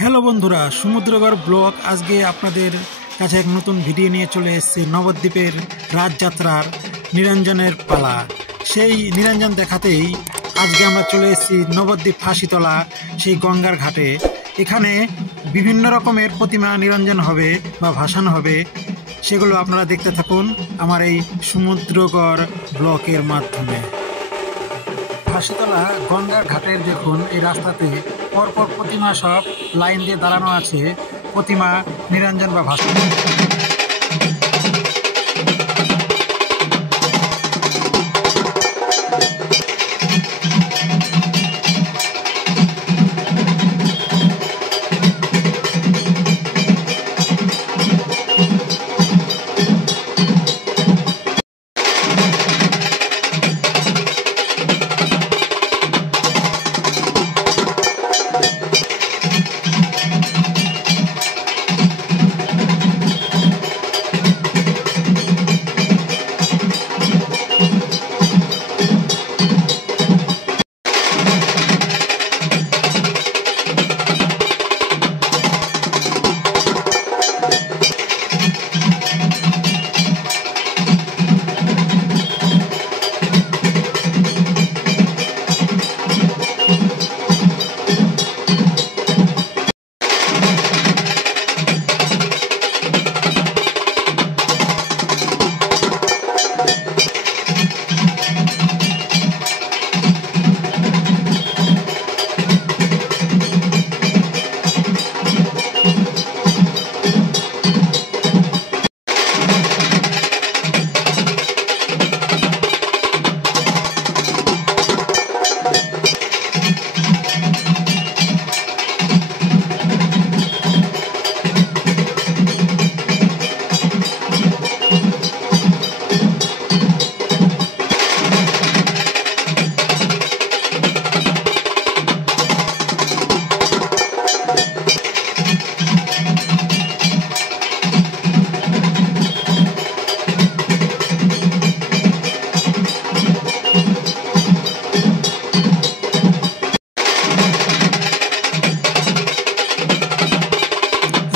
হ্যালো বন্ধুরা, সমুদ্রগড় ব্লগ আজকে আপনাদের কাছে এক নতুন ভিডিও নিয়ে চলে এসেছে। নবদ্বীপের রাজযাত্রার নিরঞ্জনের পালা। সেই নিরঞ্জন দেখাতেই আজকে আমরা চলে এসেছি নবদ্বীপ ফাঁসিতলা সেই গঙ্গার ঘাটে। এখানে বিভিন্ন রকমের প্রতিমা নিরঞ্জন হবে বা ভাসান হবে, সেগুলো আপনারা দেখতে থাকুন আমার এই সমুদ্রগড় ব্লগের মাধ্যমে। ফাঁসিতলা গঙ্গার ঘাটের দেখুন এই রাস্তাতে পরপর প্রতিমা সব লাইন দিয়ে দাঁড়ানো আছে, প্রতিমা নিরঞ্জন বা ভাসান।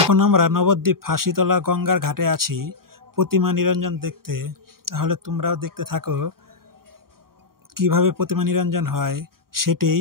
এখন আমরা নবদ্বীপ ফাঁসিতলা গঙ্গার ঘাটে আছি প্রতিমা নিরঞ্জন দেখতে। তাহলে তোমরাও দেখতে থাকো কিভাবে প্রতিমা নিরঞ্জন হয়, সেটাই